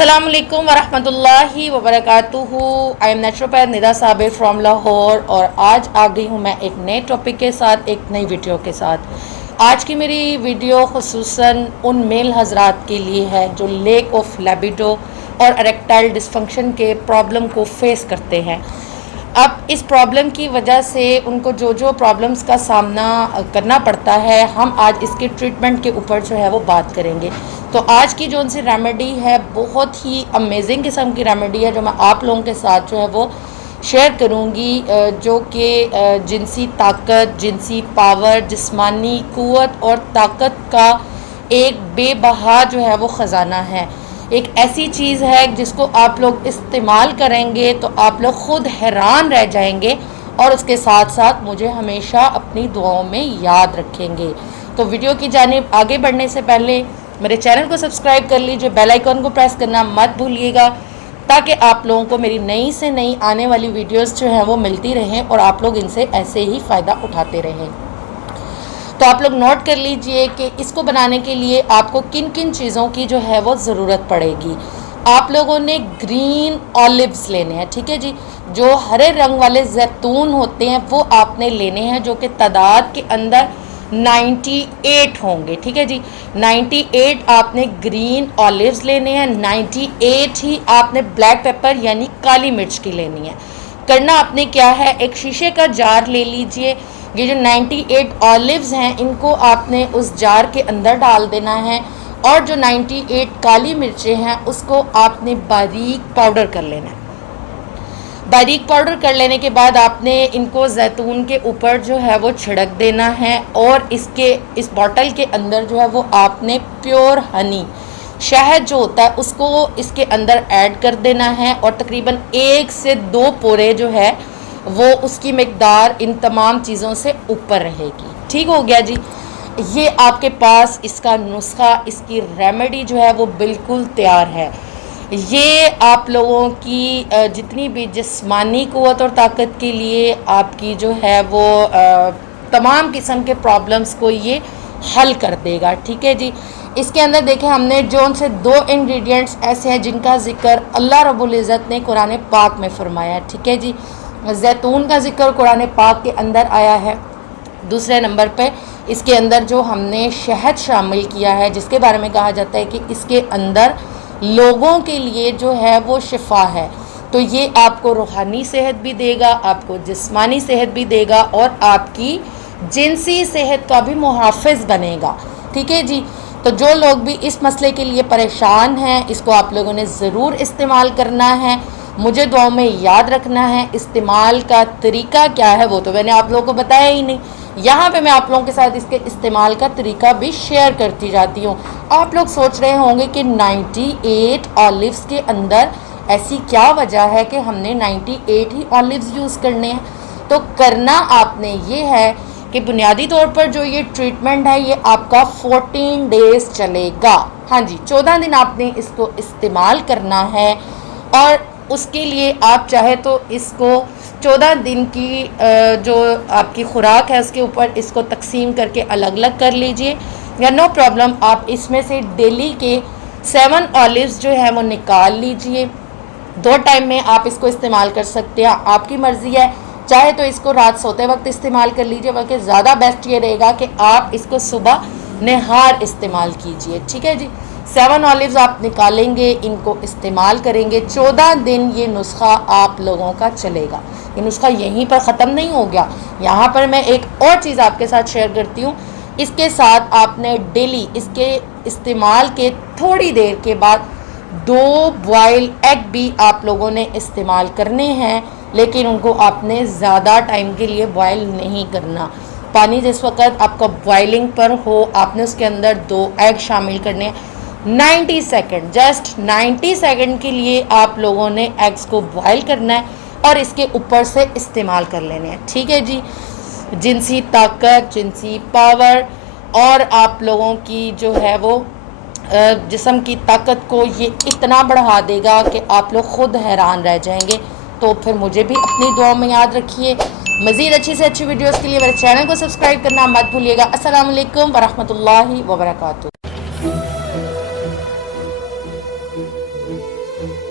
अस्सलाम वालेकुम वरहमतुल्लाहि वबरकातुहू। I am naturopath Nida Sabir from Lahore और आज आ गई हूँ मैं एक नए टॉपिक के साथ, एक नई वीडियो के साथ। आज की मेरी वीडियो खुसूसन उन मेल हजरात के लिए है जो लेक ऑफ लिबिडो और इरेक्टाइल डिसफंक्शन के प्रॉब्लम को फेस करते हैं। अब इस प्रॉब्लम की वजह से उनको जो जो प्रॉब्लम्स का सामना करना पड़ता है, हम आज इसके ट्रीटमेंट के ऊपर जो है वो बात करेंगे। तो आज की जो उनसे रेमेडी है बहुत ही अमेजिंग किस्म की रेमेडी है जो मैं आप लोगों के साथ जो है वो शेयर करूँगी, जो कि जिनसी ताकत, जिनसी पावर, जिस्मानी क़ुव्वत और ताकत का एक बेबहा जो है वो ख़जाना है। एक ऐसी चीज़ है जिसको आप लोग इस्तेमाल करेंगे तो आप लोग ख़ुद हैरान रह जाएंगे और उसके साथ साथ मुझे हमेशा अपनी दुआओं में याद रखेंगे। तो वीडियो की जानिब आगे बढ़ने से पहले मेरे चैनल को सब्सक्राइब कर लीजिए, बेल आइकन को प्रेस करना मत भूलिएगा ताकि आप लोगों को मेरी नई से नई आने वाली वीडियोस जो हैं वो मिलती रहें और आप लोग इनसे ऐसे ही फ़ायदा उठाते रहें। तो आप लोग नोट कर लीजिए कि इसको बनाने के लिए आपको किन किन चीज़ों की जो है वो ज़रूरत पड़ेगी। आप लोगों ने ग्रीन ऑलिव्स लेने हैं, ठीक है जी। जो हरे रंग वाले जैतून होते हैं वो आपने लेने हैं, जो कि तादाद के अंदर 98 होंगे, ठीक है जी। 98 आपने ग्रीन ऑलिव्स लेने हैं, 98 ही आपने ब्लैक पेपर यानी काली मिर्च की लेनी है। करना आपने क्या है, एक शीशे का जार ले लीजिए। ये जो 98 ऑलिव्स हैं इनको आपने उस जार के अंदर डाल देना है और जो 98 काली मिर्चें हैं उसको आपने बारीक पाउडर कर लेना है। बारीक पाउडर कर लेने के बाद आपने इनको जैतून के ऊपर जो है वो छिड़क देना है और इस बॉटल के अंदर जो है वो आपने प्योर हनी, शहद जो होता है उसको इसके अंदर ऐड कर देना है और तकरीबन 1 से 2 पोरे जो है वो उसकी मिकदार इन तमाम चीज़ों से ऊपर रहेगी। ठीक हो गया जी। ये आपके पास इसका नुस्खा, इसकी रेमेडी जो है वो बिल्कुल तैयार है। ये आप लोगों की जितनी भी जिस्मानी क़ुव्वत और ताकत के लिए आपकी जो है वो तमाम किस्म के प्रॉब्लम्स को ये हल कर देगा, ठीक है जी। इसके अंदर देखें हमने जो उनसे 2 इंग्रेडिएंट्स ऐसे हैं जिनका ज़िक्र अल्लाह रब्बुल इज़्ज़त ने कुरान पाक में फ़रमाया है, ठीक है जी। जैतून का ज़िक्र कुरान पाक के अंदर आया है। दूसरे नंबर पे इसके अंदर जो हमने शहद शामिल किया है जिसके बारे में कहा जाता है कि इसके अंदर लोगों के लिए जो है वो शिफा है। तो ये आपको रूहानी सेहत भी देगा, आपको जिस्मानी सेहत भी देगा और आपकी जिनसी सेहत का भी मुहाफ़िज़ बनेगा, ठीक है जी। तो जो लोग भी इस मसले के लिए परेशान हैं इसको आप लोगों ने ज़रूर इस्तेमाल करना है। मुझे दुआओं में याद रखना है। इस्तेमाल का तरीका क्या है वो तो मैंने आप लोगों को बताया ही नहीं। यहाँ पे मैं आप लोगों के साथ इसके इस्तेमाल का तरीका भी शेयर करती जाती हूँ। आप लोग सोच रहे होंगे कि 98 ऑलिव्स के अंदर ऐसी क्या वजह है कि हमने 98 ही ऑलिव्स यूज़ करने हैं। तो करना आपने ये है कि बुनियादी तौर पर जो ये ट्रीटमेंट है ये आपका 14 डेज़ चलेगा। हाँ जी, 14 दिन आपने इसको इस्तेमाल करना है और उसके लिए आप चाहे तो इसको 14 दिन की जो आपकी खुराक है उसके ऊपर इसको तकसीम करके अलग अलग कर लीजिए या नो प्रॉब्लम। आप इसमें से डेली के 7 ऑलिव्स जो है वो निकाल लीजिए। 2 टाइम में आप इसको इस्तेमाल कर सकते हैं, आपकी मर्ज़ी है। चाहे तो इसको रात सोते वक्त इस्तेमाल कर लीजिए, बल्कि ज़्यादा बेस्ट ये रहेगा कि आप इसको सुबह नहार इस्तेमाल कीजिए, ठीक है जी। 7 ऑलिव्स आप निकालेंगे, इनको इस्तेमाल करेंगे 14 दिन। ये नुस्खा आप लोगों का चलेगा। ये नुस्खा यहीं पर ख़त्म नहीं हो गया। यहाँ पर मैं एक और चीज़ आपके साथ शेयर करती हूँ। इसके साथ आपने डेली इसके इस्तेमाल के थोड़ी देर के बाद 2 बॉयल एग भी आप लोगों ने इस्तेमाल करने हैं, लेकिन उनको आपने ज़्यादा टाइम के लिए बॉयल नहीं करना। पानी जिस वक्त आपका बॉइलिंग पर हो आपने उसके अंदर 2 एग शामिल करने हैं। 90 सेकेंड, जस्ट 90 सेकेंड के लिए आप लोगों ने एग्स को बॉयल करना है और इसके ऊपर से इस्तेमाल कर लेने हैं, ठीक है जी। जिनसी ताकत, जिनसी पावर और आप लोगों की जो है वो जिस्म की ताकत को ये इतना बढ़ा देगा कि आप लोग ख़ुद हैरान रह जाएंगे। तो फिर मुझे भी अपनी दुआ में याद रखिए। मज़ीद अच्छी से अच्छी वीडियोस के लिए मेरे चैनल को सब्सक्राइब करना मत भूलिएगा। अस्सलाम वालेकुम वरहमतुल्लाहि वबरकातुहू। है।